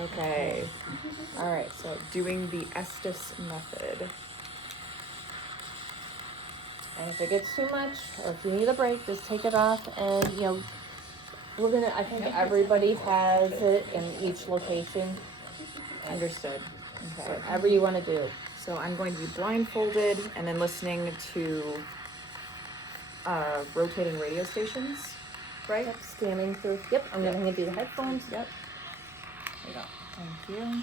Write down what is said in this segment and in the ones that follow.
Okay. All right. So doing the Estes method. And if it gets too much, or if you need a break, just take it off. And I think everybody has it in each location. Understood. So Okay. whatever you want to do. So I'm going to be blindfolded and then listening to rotating radio stations, right? Yep, scanning through. Yep, I'm going to hand you the headphones. Yep. There you go. Thank you.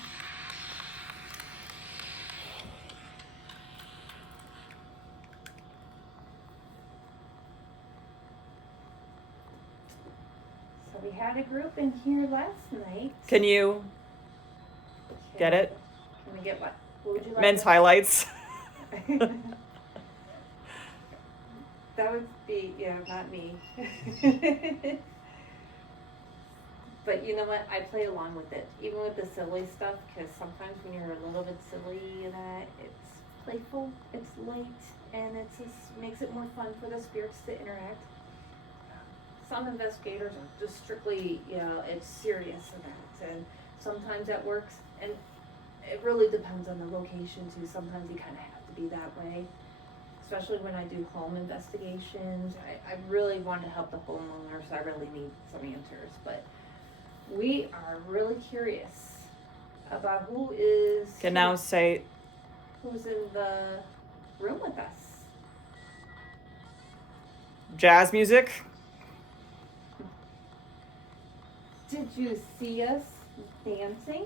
So we had a group in here last night. Can you get it? Can we get what? What would you like? Men's highlights. That would be, not me. But you know what? I play along with it, even with the silly stuff, because sometimes when you're a little bit silly and that, it's playful, it's light, and it just makes it more fun for the spirits to interact. Some investigators are just strictly, it's serious about, and sometimes that works, and it really depends on the location too. Sometimes you kind of have to be that way, especially when I do home investigations. I really want to help the homeowners. I really need some answers, but we are really curious about who's in the room with us. Jazz music. Did you see us dancing?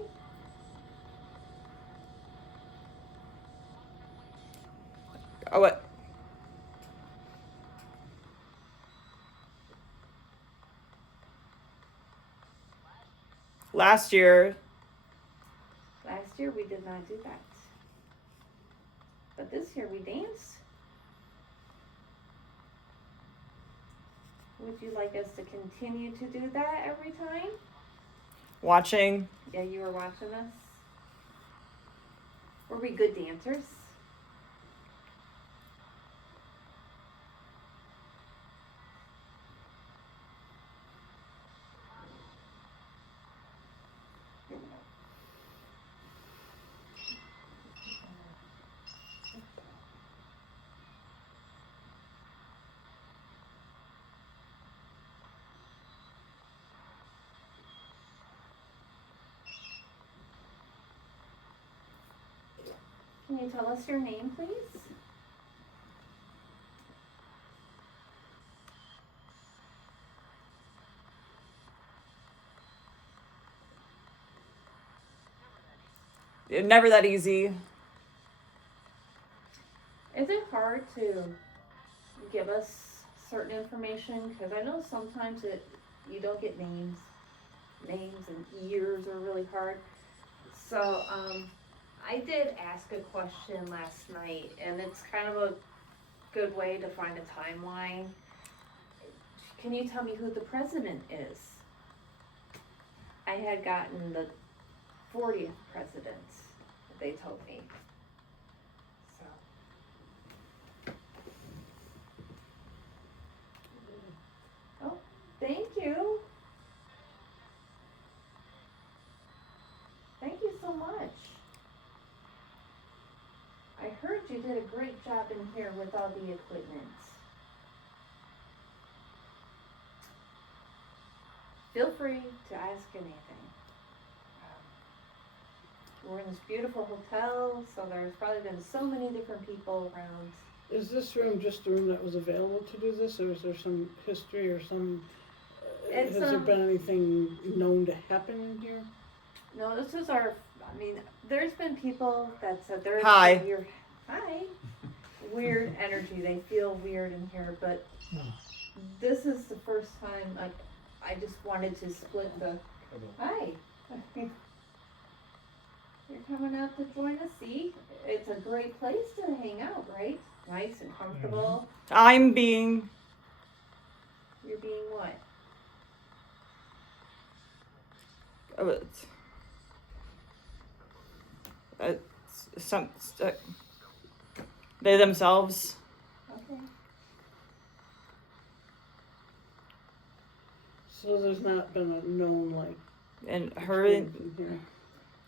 Oh, what? Last year We did not do that. But this year we danced. Would you like us to continue to do that every time? watching. Yeah, you were watching us. Were we good dancers? Can you tell us your name, please? Never that easy. Is it hard to give us certain information? Because I know sometimes you don't get names. Names and years are really hard. So I did ask a question last night, and it's kind of a good way to find a timeline. Can you tell me who the president is? I had gotten the 40th president, they told me. So. Oh, thank you. Thank you so much. I heard you did a great job in here with all the equipment. Feel free to ask anything. We're in this beautiful hotel, so there's probably been so many different people around. Is this room just the room that was available to do this, or is there some history or some? Has there been anything known to happen in here? No, this is there's been people that said there's weird energy. They feel weird in here, but this is the first time I just wanted to split the. Hi. You're coming out to join us. See, it's a great place to hang out, right? Nice and comfortable. I'm being. You're being what? They themselves. Okay. So there's not been a known And her, experience in here.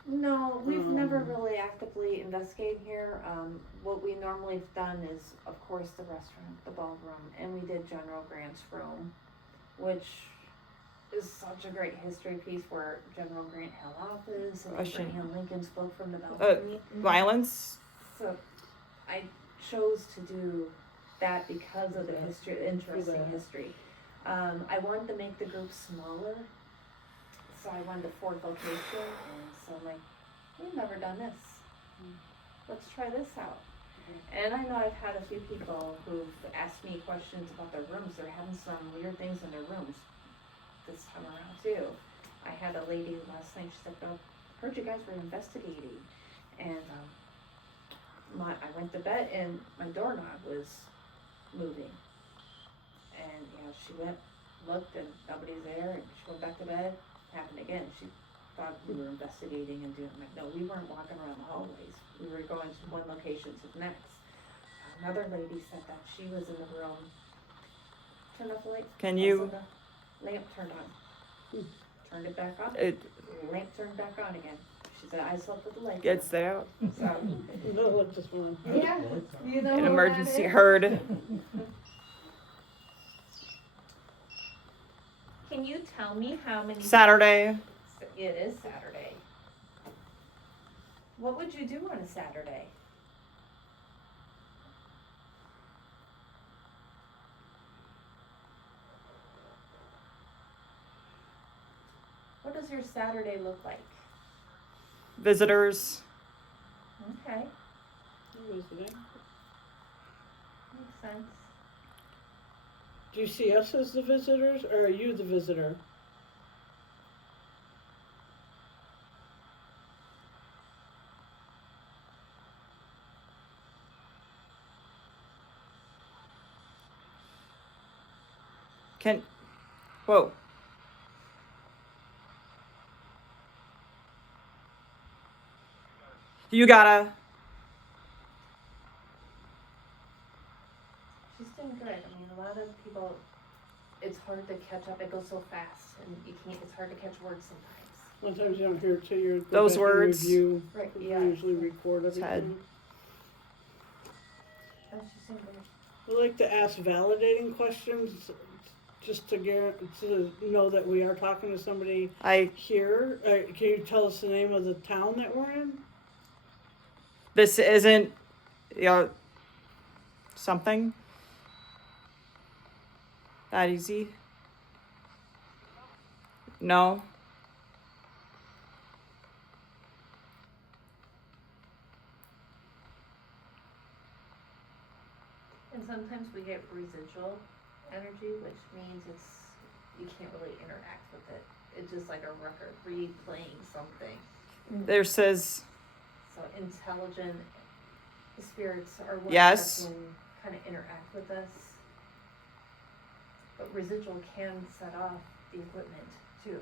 No, we've never Um, really actively investigated here. What we normally have done is, of course, the restaurant, the ballroom, and we did General Grant's room, which is such a great history piece where General Grant held office and Russian. Abraham Lincoln spoke from the balcony. violence. So I chose to do that because of the history, the interesting that. history. I wanted to make the group smaller, so I wanted a fourth location, and so I'm like, we've never done this. Let's try this out. And I know I've had a few people who've asked me questions about their rooms. They're having some weird things in their rooms this time around too. I had a lady last night, she said, "Oh, heard you guys were investigating." And I went to bed and my doorknob was moving. And she went, looked, and nobody's there, and she went back to bed. Happened again. She thought we were investigating and doing, I'm like, no, we weren't walking around the hallways. We were going to one location to the next. Another lady said that she was in the room. Turn off the light. Can you? The lamp turned on. Turned it back on. It Lamp turned back on again. She said, I slept with the light. gets there. So, No, look, just one. yeah, you know An who emergency that is? heard. Can you tell me how many? Saturday. It is Saturday. What would you do on a Saturday? What does your Saturday look like? Visitors. Okay, Who is it? makes sense. Do you see us as the visitors, or are you the visitor? Whoa. You gotta. She's doing good. I mean, a lot of people, it's hard to catch up. It goes so fast, and it's hard to catch words sometimes. Sometimes you don't hear it till you go Those back words. and review. Right, We yeah. usually record Ted. everything. Oh, she's doing good. We like to ask validating questions, just to know that we are talking to somebody here. Can you tell us the name of the town that we're in? This isn't, something that easy. No. And sometimes we get residual energy, which means you can't really interact with it. It's just like a record replaying something. There says, So intelligent spirits are ones Yes. that can kind of interact with us. But residual can set off the equipment too.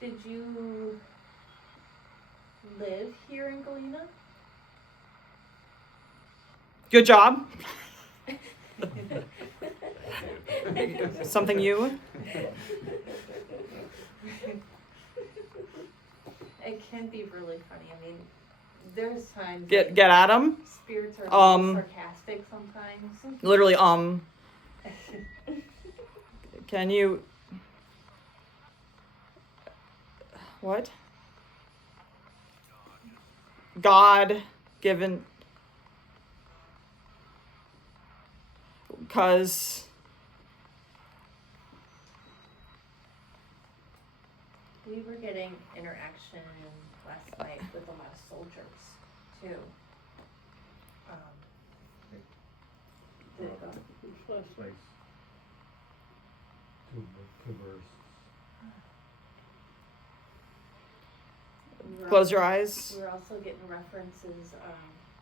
So did you live here in Galena? good job. Something you. It can be really funny. I mean, there's times Get that at 'em. spirits are a little sarcastic sometimes. Literally, Can you? What? God given. Cause. We were getting interaction last night with a lot of soldiers too. Did it go? Place. Two bursts. We were Close your also- eyes. We were also getting references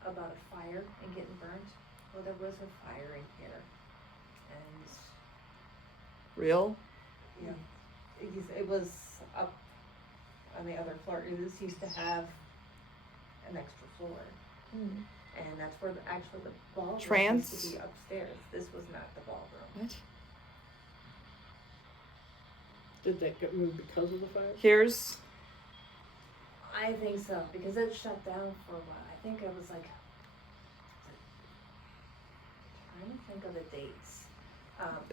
about a fire and getting burnt. Well, there was a fire in here, and Real. yeah, it was up on the other floor. This used to have an extra floor. Mm. And that's where actually the ballroom Trans- used to be upstairs. This was not the ballroom. What? Did that get moved because of the fire? Here's I think so, because it shut down for a while. I think it was like, trying to think of the dates.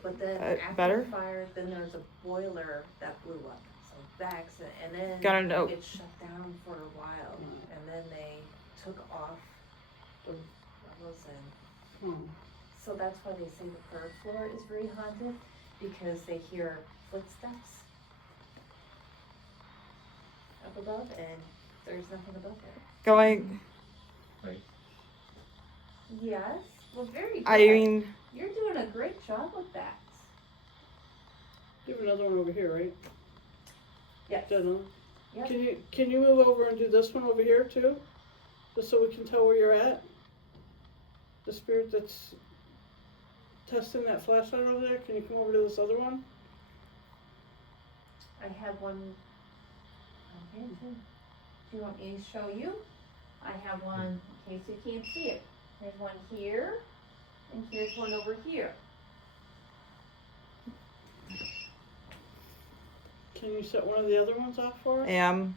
But then after better? the fire, then there's a boiler that blew up. So backs, and then Gotta know. it shut down for a while. And then they took off the levels, and so that's why they say the third floor is very haunted, because they hear footsteps up above, and there's nothing above there. going. Right. Yes, well, very good. I mean, You're doing a great job with that. You have another one over here, right? Yes. That one? Yep. Can you move over and do this one over here too? Just so we can tell where you're at? The spirit that's testing that flashlight over there, can you come over to this other one? I have one. Okay, too. Do you want me to show you? I have one in case you can't see it. There's one here, and here's one over here. Can you set one of the other ones off for us? am.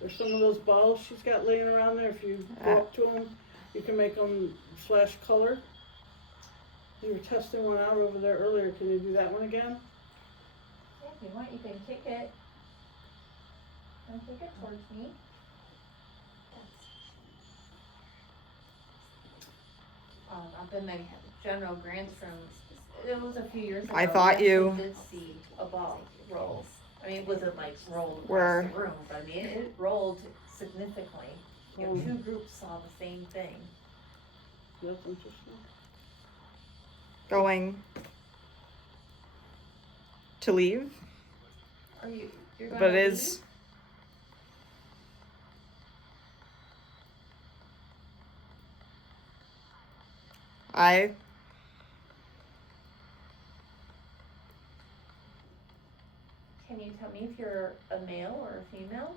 There's some of those balls she's got laying around there. If you go up to them, you can make them flash color. You were testing one out over there earlier. Can you do that one again? Yeah, if you want, you can kick it. And kick it towards me. Up in my general grants from, it was a few years ago. I thought we you- actually did see a ball roll. I mean, it wasn't like rolled Where- across the room, but I mean, it rolled significantly. You know, two groups saw the same thing. That's interesting. Going to leave, Are you're going but to it leave? is. I Can you tell me if you're a male or a female?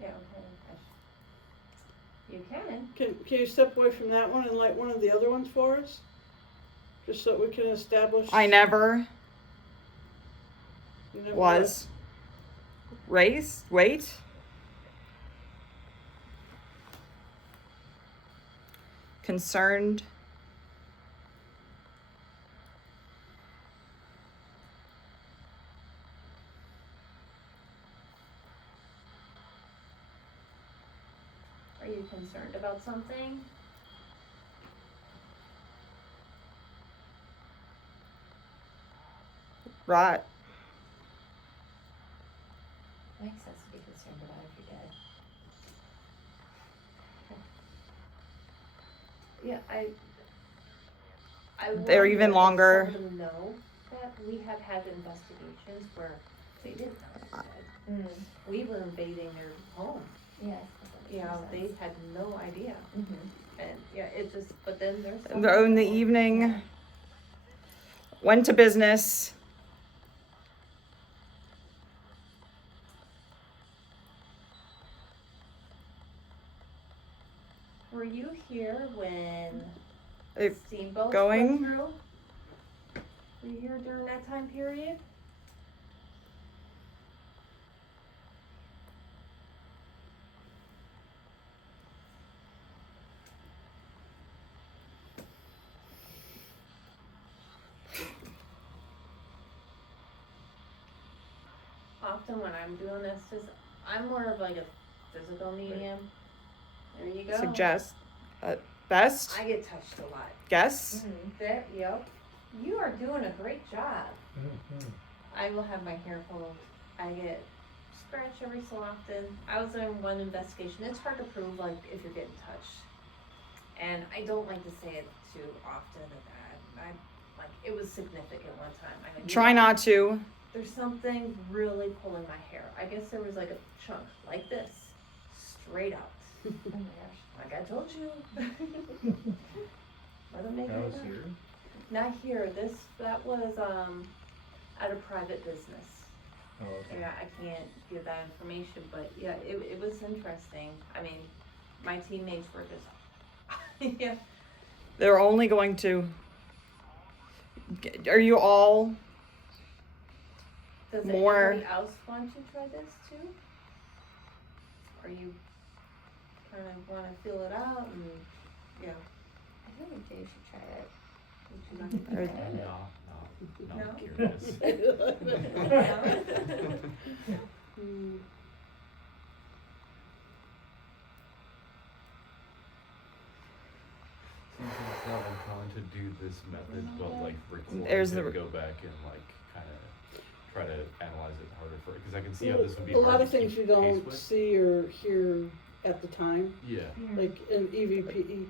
Yeah, okay. You can. Can you step away from that one and light one of the other ones for us? Just so we can establish. never You never was raised. Wait. Concerned. Are you concerned about something? Right. Makes sense to be concerned about if you're dead. Yeah, I They're wonder even if longer. some of them know that we have had investigations where they didn't know they're dead. We were invading their home. Yes. You know, they had no idea. Mm-hmm. And yeah, it just, but then there's some In the people- evening, went to business. Were you here when It- steamboats going? went through? Were you here during that time period? Often when I'm doing this, just I'm more of like a physical medium. There you go. Suggest. Best. I get touched a lot. Guess. There, yep. You are doing a great job. Mhm. I will have my hair pulled. I get scratched every so often. I was in one investigation. It's hard to prove, like, if you're getting touched. And I don't like to say it too often. I like, it was significant one time. I mean, Try not to. there's something really pulling my hair. I guess there was like a chunk like this, straight out. Oh my gosh. Like I told you. Let them make That it was up. here. not here, that was, at a private business. Oh, okay. Yeah, I can't give that information, but yeah, it was interesting. I mean, my teammates were just, yeah. They're only going to. Are you all? Does More- anybody else want to try this too? Or you kind of want to feel it out and, yeah. I think Jay should try it. Would you like to try it? No, No? I'm curious. Mm. Sometimes it's not uncommon to do this method, but like record There's and the- go back and like kind of try to analyze it harder for it, because I can see how this would be A hard lot to of things keep you pace don't with. see or hear at the time, Yeah, like an EVP,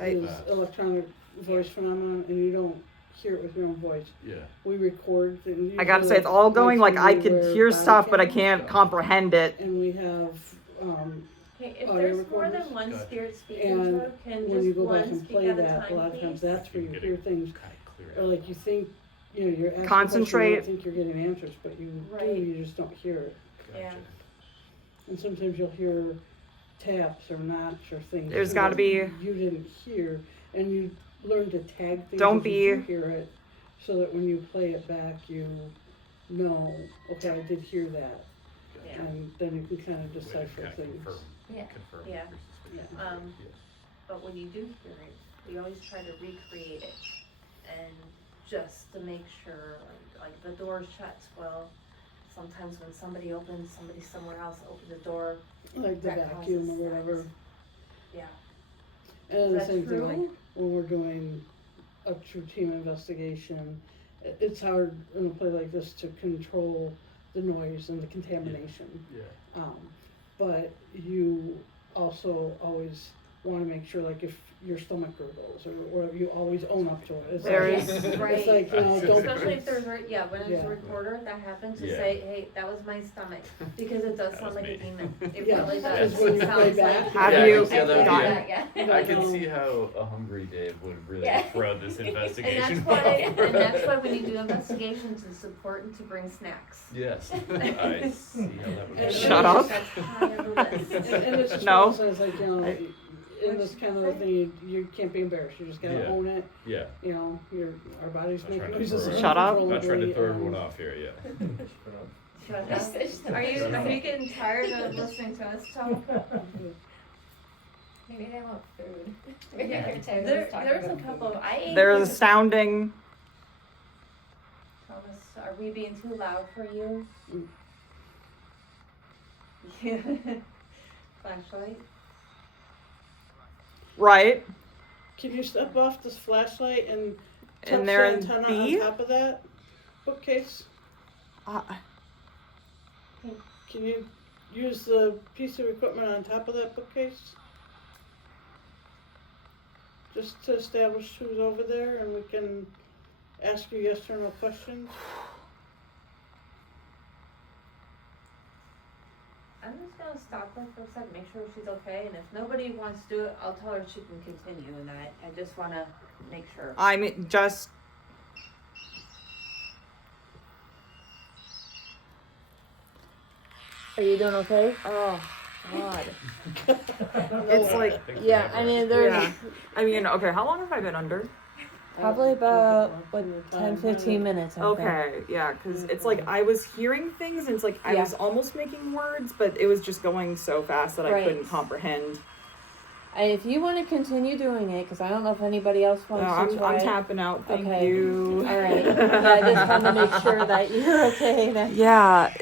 I- is electronic voice phenomenon, and you don't hear it with your own voice. yeah. We record. And I gotta usually, say, it's all like, going like I makes me can wear hear body stuff, but I cams, can't comprehend it. And we have, Okay, if Audio there's more recorders. than one Gotcha. spirit speaking and to her, can when you just go back one and speak play at a that, a lot time, of times please? that's where You you can hear get things, kind of clear or out. like you think, you're asking Concentrate. questions, you don't think you're getting answers, but you do, Right. you just don't hear it. Yeah. Gotcha. And sometimes you'll hear taps or knocks or things. There's that gotta be- You didn't hear, and you learn to tag things Don't as you be- hear it, so that when you play it back, you know, okay, I did hear that, Yeah. and then you can kind of Way to decipher kinda things. Yeah. Confirm Yeah. your suspicion. Yeah. But when you do hear it, we always try to recreate it, and just to make sure, like the door shuts, well, sometimes when somebody somewhere else opens the door, Like the that vacuum or causes whatever. that. Yeah. And the Is that same thing, like, true? when we're doing a true team investigation, it's hard in a play like this to control the noise and the contamination. Yeah. But you also always wanna make sure, like, if your stomach gurgles, or you always own up to it. It's There like, is- Right. It's like, you know, don't. Especially if there's, when there's Yeah. a recorder, that happens, to Yeah. say, hey, that was my stomach, because it does That sound was like a me. demon. It Yeah, really because does. when It you play sounds back, like. Have Yeah, you I can see how that would be gotten- Yeah. I can see how a hungry Dave would really Yeah. throw this And investigation. that's why when you do investigations, it's important to bring snacks. Yes, I see how that would And be. Shut up. That's high on the list. And it's just No. one of those things, like, you know, in this kind of thing, you can't be embarrassed, you just gotta Yeah. own it, Yeah, you know, our bodies I'm make trying to noises. throw- Shut up. I'm not trying to throw uncontrollably, everyone off here, yeah. Shut Just- up. just- Are you getting tired of listening to us talk? Maybe they want food. Maybe Yeah. they're tired of us talking There's a about couple food. of, I ate. There's a sounding. Thomas, are we being too loud for you? Mm. Yeah. Flashlight? Right. Can you step off this flashlight and touch And there the and antenna B. on top of that bookcase? Can you use the piece of equipment on top of that bookcase? Just to establish who's over there, and we can ask you yes or no questions? I'm just gonna stop her for a second, make sure she's okay, and if nobody wants to do it, I'll tell her she can continue, and I just wanna make sure. I'm just. Are you doing okay? Oh God. No It's way. like, Yeah, I mean, there's Yeah. I mean, okay. How long have I been under? probably about, 10, 15 minutes, I think. Okay, yeah, because it's like I was hearing things, and it's like I Yeah. was almost making words, but it was just going so fast that I Right. couldn't comprehend. And if you want to continue doing it, because I don't know if anybody else No, wants to try I'm it. tapping out. Thank Okay. you. All right. Yeah, I just want to make sure that you're okay. That Yeah.